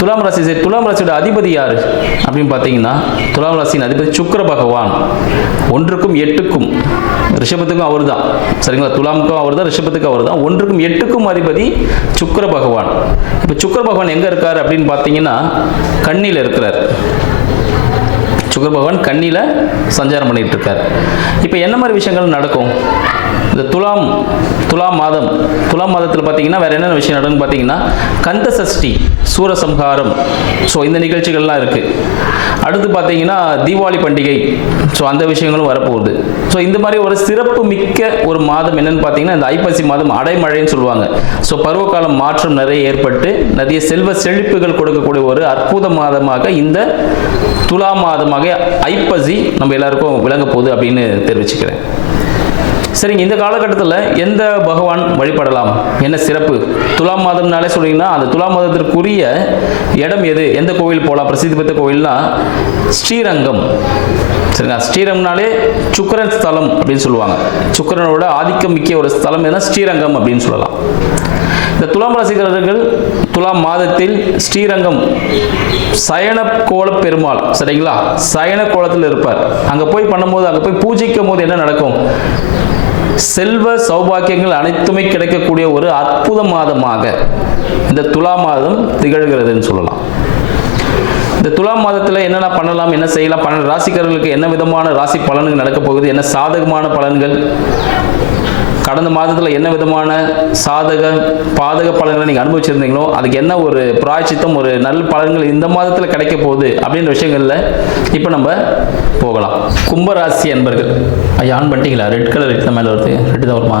துலாம் ராசி சரி துலாம் ராசியோட அதிபதி யார்? அப்படின்னு பார்த்தீங்கன்னா துலாம் ராசியின் அதிபதி சுக்கிர பகவான். ஒன்றுக்கும் எட்டுக்கும் ரிஷபத்துக்கும் அவர் தான் சரிங்களா? துலாமுக்கும் அவர் தான் ரிஷபத்துக்கும் அவர் தான் ஒன்றுக்கும் எட்டுக்கும் அதிபதி சுக்கர பகவான். இப்போ சுக்கிர பகவான் எங்கே இருக்கார் அப்படின்னு பார்த்தீங்கன்னா கண்ணியில் இருக்கிறார். சுக்கர பகவான் கண்ணியில் சஞ்சாரம் பண்ணிட்டு இருக்கார். இப்போ என்ன மாதிரி விஷயங்கள் நடக்கும்? இந்த துலாம் துலாம் மாதம் துலாம் மாதத்தில் பார்த்தீங்கன்னா வேற என்னென்ன விஷயம் நடக்கும்னு பார்த்தீங்கன்னா கந்த சஷ்டி சூரசம்ஹாரம். ஸோ இந்த நிகழ்ச்சிகள்லாம் இருக்குது அடுத்து பார்த்தீங்கன்னா தீபாவளி பண்டிகை. ஸோ அந்த விஷயங்களும் வரப்போகுது. ஸோ இந்த மாதிரி ஒரு சிறப்பு மிக்க ஒரு மாதம் என்னன்னு பார்த்தீங்கன்னா இந்த ஐப்பசி மாதம் அடைமழைன்னு சொல்லுவாங்க. ஸோ பருவகாலம் மாற்றம் நிறைய ஏற்பட்டு நிறைய செல்வ செழிப்புகள் கொடுக்கக்கூடிய ஒரு அற்புத மாதமாக இந்த துலா மாதமாக ஐப்பசி நம்ம எல்லாருக்கும் விளங்க போகுது அப்படின்னு தெரிவிச்சுக்கிறேன். சரிங்க இந்த காலகட்டத்தில் எந்த பகவான் வழிபடலாம்? என்ன சிறப்பு? துலாம் மாதம்னாலே சொன்னீங்கன்னா அந்த துலாம் மாதத்திற்குரிய இடம் எது? எந்த கோவில் போகலாம் பிரசித்தி பெற்ற கோவில்னா ஸ்ரீரங்கம். சரிங்களா? ஸ்ரீரங்கம்னாலே சுக்கரன் ஸ்தலம் அப்படின்னு சொல்லுவாங்க. சுக்கரனோட ஆதிக்கம் மிக்க ஒரு ஸ்தலம் எதுனா ஸ்ரீரங்கம் அப்படின்னு சொல்லலாம். இந்த துலாம் ராசிக்காரர்கள் துலாம் மாதத்தில் ஸ்ரீரங்கம் சயன கோல பெருமாள் சரிங்களா? சயன கோலத்தில் இருப்பார். அங்கே போய் பண்ணும்போது அங்கே போய் பூஜிக்கும் போது என்ன நடக்கும்? செல்வ சௌபாக்கியங்கள் அனைத்துமே கிடைக்கக்கூடிய ஒரு அற்புத மாதமாக இந்த துலா மாதம் திகழ்கிறதுன்னு சொல்லலாம். இந்த துலா மாதத்தில் என்னென்ன பண்ணலாம் என்ன செய்யலாம் பன்னெண்டு ராசிக்காரர்களுக்கு என்ன விதமான ராசி பலன்கள் நடக்கப் போகுது என்ன சாதகமான பலன்கள் கடந்த மாதத்தில் என்ன விதமான சாதக பாதக பலன்களை நீங்கள் அனுபவிச்சிருந்தீங்களோ அதுக்கு என்ன ஒரு பிராய்ச்சித்தம் ஒரு நல்ல பலன்கள் இந்த மாதத்தில் கிடைக்க போகுது அப்படின்ற விஷயங்களில் இப்போ நம்ம போகலாம். கும்பராசி அன்பர்கள். ஐயா ஆன் பண்ணிட்டீங்களா? ரெட் கலர் ரெட் மேலே வருது. ரெட்டு தான் வருமா?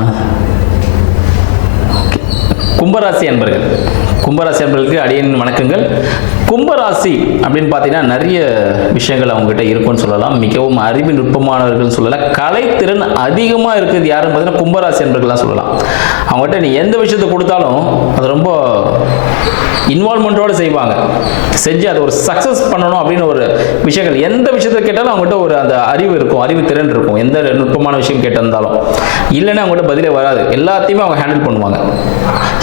கும்பராசி அன்பர்கள். கும்பராசி அன்பர்களுக்கு அடியின் வணக்கங்கள். கும்பராசி அப்படின்னு பார்த்தீங்கன்னா நிறைய விஷயங்கள் அவங்ககிட்ட இருக்கும்னு சொல்லலாம். மிகவும் அறிவு நுட்பமானவர்கள் சொல்லலாம் கலைத்திறன் அதிகமாக இருக்கிறது யாருன்னு பார்த்தீங்கன்னா கும்பராசி என்பர்கள்லாம் சொல்லலாம். அவங்ககிட்ட நீ எந்த விஷயத்தை கொடுத்தாலும் அது ரொம்ப இன்வால்மெண்ட்டோடு செய்வாங்க. செஞ்சு அதை ஒரு சக்ஸஸ் பண்ணணும் அப்படின்னு ஒரு விஷயங்கள். எந்த விஷயத்தை கேட்டாலும் அவங்ககிட்ட ஒரு அந்த அறிவு இருக்கும் அறிவு திறன் இருக்கும். எந்த நுட்பமான விஷயம் கேட்டிருந்தாலும். இல்லைன்னா அவங்ககிட்ட பதிலே வராது. எல்லாத்தையுமே அவங்க ஹேண்டில் பண்ணுவாங்க.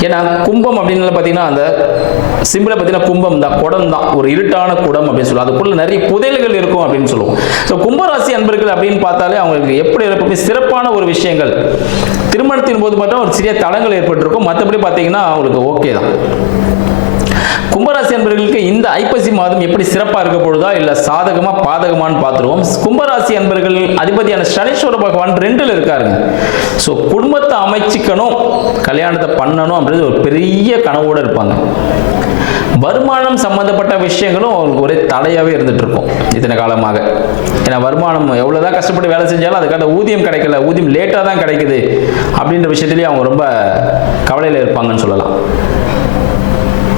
ஏன்னா கும்பம் அப்படின்னு பார்த்தீங்கன்னா அந்த சிம்பிளை பார்த்தீங்கன்னா கும்பம் தான் குடம் தான். ஒரு இருட்டான குடம் அப்படின்னு சொல்லுவோம். அதுக்குள்ள நிறைய புதையல்கள் இருக்கும் அப்படின்னு சொல்லுவோம். ஸோ கும்பராசி அன்பர்கள் அப்படின்னு பார்த்தாலே அவங்களுக்கு எப்படி எப்பவுமே சிறப்பான ஒரு விஷயங்கள். திருமணத்தின் போது பார்த்தா ஒரு சிறிய தளங்கள் ஏற்பட்டிருக்கும். மற்றபடி பார்த்தீங்கன்னா அவங்களுக்கு ஓகே தான். கும்பராசி அன்பர்களுக்கு இந்த ஐப்பசி மாதம் எப்படி சிறப்பாக இருக்க பொழுதா இல்லை சாதகமாக பாதகமான்னு பார்த்துருவோம். கும்பராசி அன்பர்கள் அதிபதியான சனீஸ்வர பகவான் ரெண்டில் இருக்காருங்க. ஸோ குடும்பத்தை அமைச்சிக்கணும் கல்யாணத்தை பண்ணணும் அப்படின்றது ஒரு பெரிய கனவோடு இருப்பாங்க. வருமானம் சம்பந்தப்பட்ட விஷயங்களும் அவங்களுக்கு ஒரே தடையாகவே இருந்துட்டு இருக்கும் இத்தனை காலமாக. ஏன்னா வருமானம் எவ்வளோதான் கஷ்டப்பட்டு வேலை செஞ்சாலும் அதுக்கான ஊதியம் கிடைக்கல ஊதியம் லேட்டாக தான் கிடைக்குது அப்படின்ற விஷயத்துலேயே அவங்க ரொம்ப கவலையில் இருப்பாங்கன்னு சொல்லலாம்.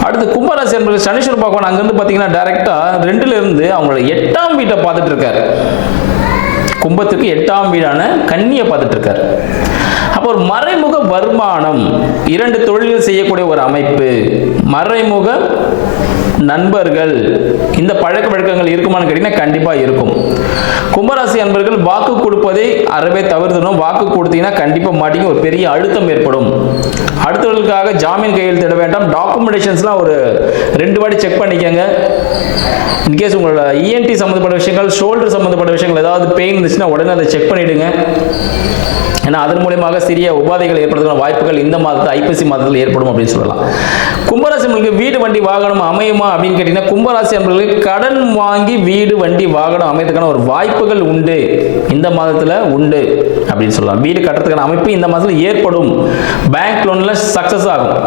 அடுத்து கும்பராசி என்பது சனீஸ்வர பகவான் அங்கேருந்து பார்த்தீங்கன்னா டைரெக்டாக ரெண்டுல இருந்து அவங்களோட எட்டாம் வீட்டை பார்த்துட்டு இருக்காரு கும்பத்துக்கு எட்டாம் வீடான கன்னியை பார்த்துட்டு இருக்காரு அப்போ ஒரு மறைமுக வருமானம் இரண்டு தொழில்கள் செய்யக்கூடிய ஒரு அமைப்பு. மறைமுக நண்பர்கள் இந்த பழக்க வழக்கங்கள் இருக்குமான்னு கேட்டீங்கன்னா கண்டிப்பாக இருக்கும். கும்பராசி அன்பர்கள் வாக்கு கொடுப்பதை அறவே தவிர்த்தணும் வாக்கு கொடுத்தீங்கன்னா கண்டிப்பாக மாட்டிங்க ஒரு பெரிய அழுத்தம் ஏற்படும். அடுத்தவர்களுக்காக ஜாமீன் கையெழுத்திட வேண்டாம். டாக்குமெண்டேஷன்ஸ்லாம் ஒரு ரெண்டு வாட்டி செக் பண்ணிக்கோங்க. இன்கேஸ் உங்களோட இஎன்டி சம்மந்தப்பட்ட விஷயங்கள் ஷோல்டர் சம்மந்தப்பட்ட விஷயங்கள் ஏதாவது பெயின் இருந்துச்சுன்னா உடனே அதை செக் பண்ணிவிடுங்க ஏன்னா அதன் மூலியமாக சிறிய உபாதைகள் ஏற்படுறதுக்கான வாய்ப்புகள் இந்த மாதத்தில் ஐப்பசி மாதத்தில் ஏற்படும் அப்படின்னு சொல்லலாம். கும்பராசி அன்பர்களுக்கு வீடு வண்டி வாகனம் அமையுமா அப்படின்னு கேட்டிங்கன்னா கும்பராசி அன்பர்களுக்கு கடன் வாங்கி வீடு வண்டி வாகனம் அமையத்துக்கான ஒரு வாய்ப்புகள் உண்டு. இந்த மாதத்தில் உண்டு அப்படின்னு சொல்லலாம். வீடு கட்டுறதுக்கான அமைப்பு இந்த மாதத்தில் ஏற்படும். பேங்க் லோனில் சக்ஸஸ் ஆகும்.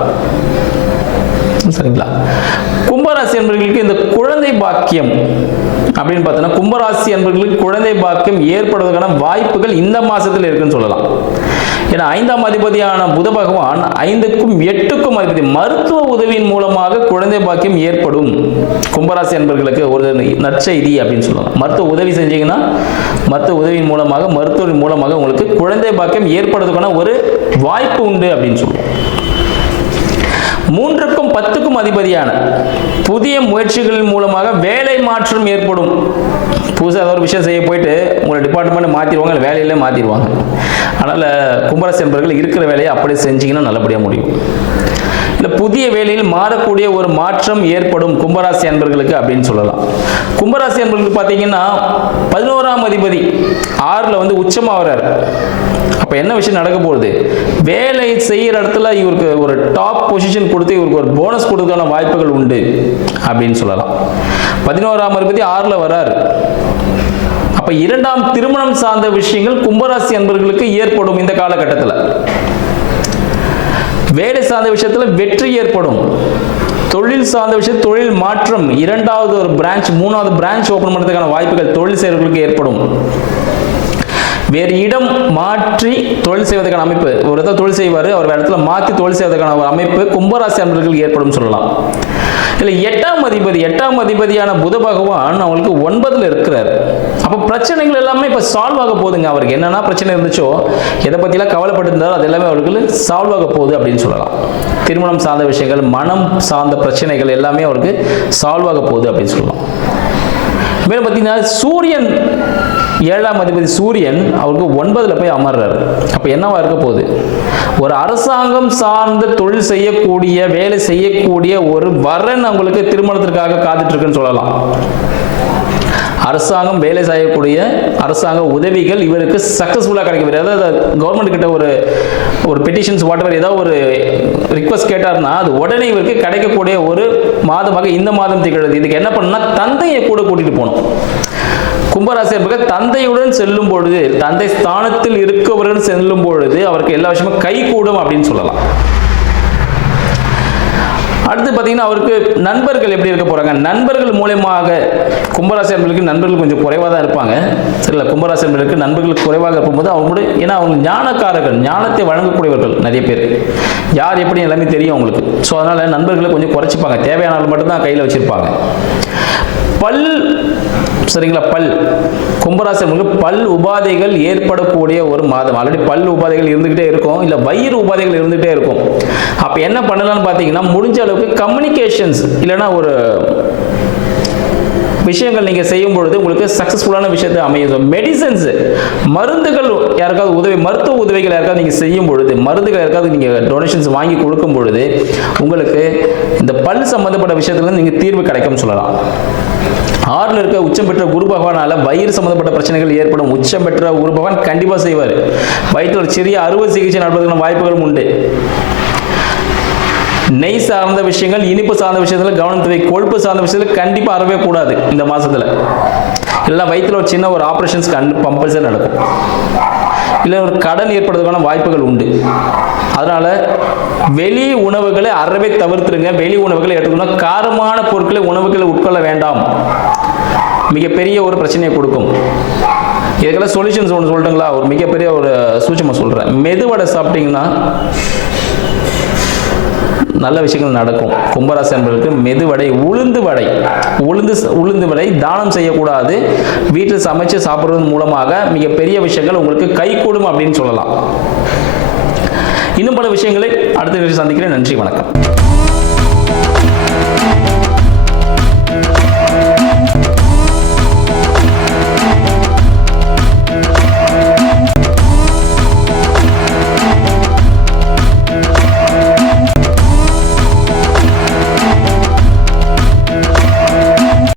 சரிங்களா? கும்பராசி என்பவர்களுக்கு இந்த குழந்தை பாக்கியம் அப்படின்னு பார்த்தோன்னா கும்பராசி அன்பர்களுக்கு குழந்தை பாக்கியம் ஏற்படுவதற்கான வாய்ப்புகள் இந்த மாசத்தில் இருக்குன்னு சொல்லலாம். ஏன்னா ஐந்தாம் அதிபதியான புத பகவான் ஐந்துக்கும் எட்டுக்கும் அதிபதி மருத்துவ உதவியின் மூலமாக குழந்தை பாக்கியம் ஏற்படும். கும்பராசி அன்பர்களுக்கு ஒரு நற்செய்தி அப்படின்னு சொல்லலாம். மருத்துவ உதவி செஞ்சீங்கன்னா மருத்துவ உதவியின் மூலமாக மருத்துவரின் மூலமாக உங்களுக்கு குழந்தை பாக்கியம் ஏற்படுவதற்கான ஒரு வாய்ப்பு உண்டு அப்படின்னு சொல்லுவோம் மூன்றுக்கும் பத்துக்கும் அதிபதியான புதிய முயற்சிகளின் மூலமாக வேலை மாற்றம் ஏற்படும். புதுசாக ஏதாவது ஒரு விஷயம் செய்ய போயிட்டு உங்களை டிபார்ட்மெண்ட் மாற்றிடுவாங்க இல்லை வேலையிலே மாற்றிடுவாங்க அதனால் கும்பராசி என்பவர்கள் இருக்கிற வேலையை அப்படி செஞ்சிங்கன்னா நல்லபடியாக முடியும். இல்லை புதிய வேலையில் மாறக்கூடிய ஒரு மாற்றம் ஏற்படும் கும்பராசி அன்பர்களுக்கு அப்படின்னு சொல்லலாம். கும்பராசி அன்பர்களுக்கு பார்த்தீங்கன்னா பதினோராம் அதிபதி ஆறில் வந்து உச்சமாகிறார் அப்போ என்ன விஷயம் நடக்க போகுது? வேலை செய்கிற இடத்துல இவருக்கு ஒரு டாப் பொசிஷன் கொடுத்து இவருக்கு ஒரு போனஸ் கொடுக்கறதுக்கான வாய்ப்புகள் உண்டு அப்படின்னு சொல்லலாம். பதினோராம் அதிபதி ஆறில் வராரு. அப்ப இரண்டாம் திருமணம் சார்ந்த விஷயங்கள் கும்பராசி அன்பர்களுக்கு ஏற்படும் இந்த காலகட்டத்தில். வேலை சார்ந்த விஷயத்துல வெற்றி ஏற்படும். தொழில் சார்ந்த விஷயம் தொழில் மாற்றம் இரண்டாவது ஒரு பிரான்ச் மூணாவது பிரான்ச் ஓபன் பண்ணுறதுக்கான வாய்ப்புகள் தொழில் செய்வர்களுக்கு ஏற்படும். வேறு இடம் மாற்றி தொழில் செய்வதற்கான அமைப்பு. ஒரு இடத்துல தொழில் செய்வார் அவர் இடத்துல மாற்றி தொழில் செய்வதற்கான ஒரு அமைப்பு கும்பராசி அன்பர்களுக்கு ஏற்படும் சொல்லலாம். இல்லை எட்டாம் அதிபதி எட்டாம் அதிபதியான புத பகவான் அவங்களுக்கு ஒன்பதில் இருக்கிறார். அப்போ பிரச்சனைகள் எல்லாமே இப்போ சால்வ் ஆக போகுதுங்க அவருக்கு. என்னென்ன பிரச்சனை இருந்துச்சோ எதை பற்றிலாம் கவலைப்பட்டு அது எல்லாமே அவருக்கு சால்வ் ஆக போகுது அப்படின்னு சொல்லலாம். திருமணம் சார்ந்த விஷயங்கள் மனம் சார்ந்த பிரச்சனைகள் எல்லாமே அவருக்கு சால்வ் ஆக போகுது அப்படின்னு சொல்லலாம். மேலும் பார்த்தீங்கன்னா சூரியன் ஏழாம் அதிபதி சூரியன் அவருக்கு ஒன்பதுல போய் அமர்றாரு. அப்ப என்னவா இருக்க போகுது? ஒரு அரசாங்கம் சார்ந்த தொழில் செய்யக்கூடிய வேலை செய்யக்கூடிய ஒரு வரன் அவங்களுக்கு திருமணத்திற்காக காத்துட்டு இருக்குன்னு சொல்லலாம். அரசாங்கம் வேலை செய்யக்கூடிய அரசாங்க உதவிகள் இவருக்கு சக்ஸஸ்ஃபுல்லாக கிடைக்கும் அதாவது கவர்மெண்ட் கிட்ட ஒரு ஒரு பெட்டிஷன்ஸ் வாட்டவர் ஏதாவது ஒரு ரிக்வஸ்ட் கேட்டார்னா அது உடனே இவருக்கு கிடைக்கக்கூடிய ஒரு மாதமாக இந்த மாதம் திகழ்து. இதுக்கு என்ன பண்ணுன்னா தந்தையை கூட கூட்டிட்டு போகணும். கும்பராசி என்பது தந்தையுடன் செல்லும் பொழுது தந்தை ஸ்தானத்தில் இருக்கவருடன் செல்லும் பொழுது அவருக்கு எல்லா விஷயமும் கை கூடும் அப்படின்னு சொல்லலாம். அடுத்து பார்த்தீங்கன்னா அவருக்கு நண்பர்கள் எப்படி இருக்க போறாங்க? நண்பர்கள் மூலயமாக கும்பராசி அன்பர்களுக்கு நண்பர்கள் கொஞ்சம் குறைவாக தான் இருப்பாங்க. சரிங்களா கும்பராசி அன்பர்களுக்கு நண்பர்கள் குறைவாக இருக்கும்போது அவங்களோட ஏன்னா அவங்க ஞானக்காரர்கள் ஞானத்தை வழங்கக்கூடியவர்கள் நிறைய பேர். யார் எப்படி எல்லாமே தெரியும் அவங்களுக்கு. ஸோ அதனால நண்பர்களை கொஞ்சம் குறைச்சிப்பாங்க. தேவையானால் மட்டும்தான் கையில் வச்சிருப்பாங்க. பல் சரிங்களா பல். கும்பராசி பல் உபாதைகள் ஏற்படக்கூடிய ஒரு மாதம். ஆல்ரெடி பல் உபாதைகள் இருந்துகிட்டே இருக்கும். இல்லை வயிறு உபாதைகள் இருந்துகிட்டே இருக்கும். அப்போ என்ன பண்ணலாம்னு பார்த்தீங்கன்னா முடிஞ்ச அளவுக்கு கம்யூனிகேஷன்ஸ் இல்லைன்னா ஒரு விஷயங்கள் நீங்கள் செய்யும் பொழுது உங்களுக்கு சக்ஸஸ்ஃபுல்லான விஷயத்தை அமையும். மெடிசன்ஸ் மருந்துகள் யாருக்காவது உதவி மருத்துவ உதவிகள் யாருக்காவது நீங்கள் செய்யும் பொழுது மருந்துகள் யாருக்காவது நீங்கள் டொனேஷன்ஸ் வாங்கி கொடுக்கும் பொழுது உங்களுக்கு இந்த பல் சம்மந்தப்பட்ட விஷயத்துல நீங்கள் தீர்வு கிடைக்கும்னு சொல்லலாம். ஆறில் இருக்க உச்சம் பெற்ற குரு பகவானால் வயிறு சம்பந்தப்பட்ட பிரச்சனைகள் ஏற்படும். உச்சம் பெற்ற குரு பகவான் கண்டிப்பாக செய்வார். வயிற்றில் ஒரு சிறிய அறுவை சிகிச்சை நடப்பதற்கான வாய்ப்புகளும் உண்டு. நெய் சார்ந்த விஷயங்கள் இனிப்பு சார்ந்த விஷயத்துல கவனம் தேவை. கொழுப்பு சார்ந்த விஷயத்துல கண்டிப்பா அறவே கூடாது இந்த மாசத்துல. இல்லைன்னா வயிற்றுல ஒரு சின்ன ஒரு ஆப்ரேஷன்ஸ் கண் கம்பல்சரி நடக்கும். இல்லை ஒரு கடன் ஏற்படுறதுக்கான வாய்ப்புகள் உண்டு. அதனால வெளி உணவுகளை அறவே தவிர்த்துருங்க. வெளி உணவுகளை எடுத்துக்கணும் காரமான பொருட்களை உணவுகளை உட்கொள்ள வேண்டாம். மிகப்பெரிய ஒரு பிரச்சனையை கொடுக்கும். இதுக்கெல்லாம் சொல்யூஷன்ஸ் ஒன்று சொல்லட்டுங்களா? ஒரு மிகப்பெரிய ஒரு சூச்சமாக சொல்கிறேன் மெதுவடை சாப்பிட்டீங்கன்னா நல்ல விஷயங்கள் நடக்கும். கும்பராசி அன்பர்களுக்கு மெதுவடை உளுந்து வடை. உளுந்து உளுந்து வடை தானம் செய்யக்கூடாது. வீட்டில் சமைச்சு சாப்பிட்றது மூலமாக மிகப்பெரிய விஷயங்கள் உங்களுக்கு கைகூடும் அப்படின்னு சொல்லலாம். இன்னும் பல விஷயங்களை அடுத்த நிகழ்ச்சி சந்திக்கிறேன். நன்றி வணக்கம்.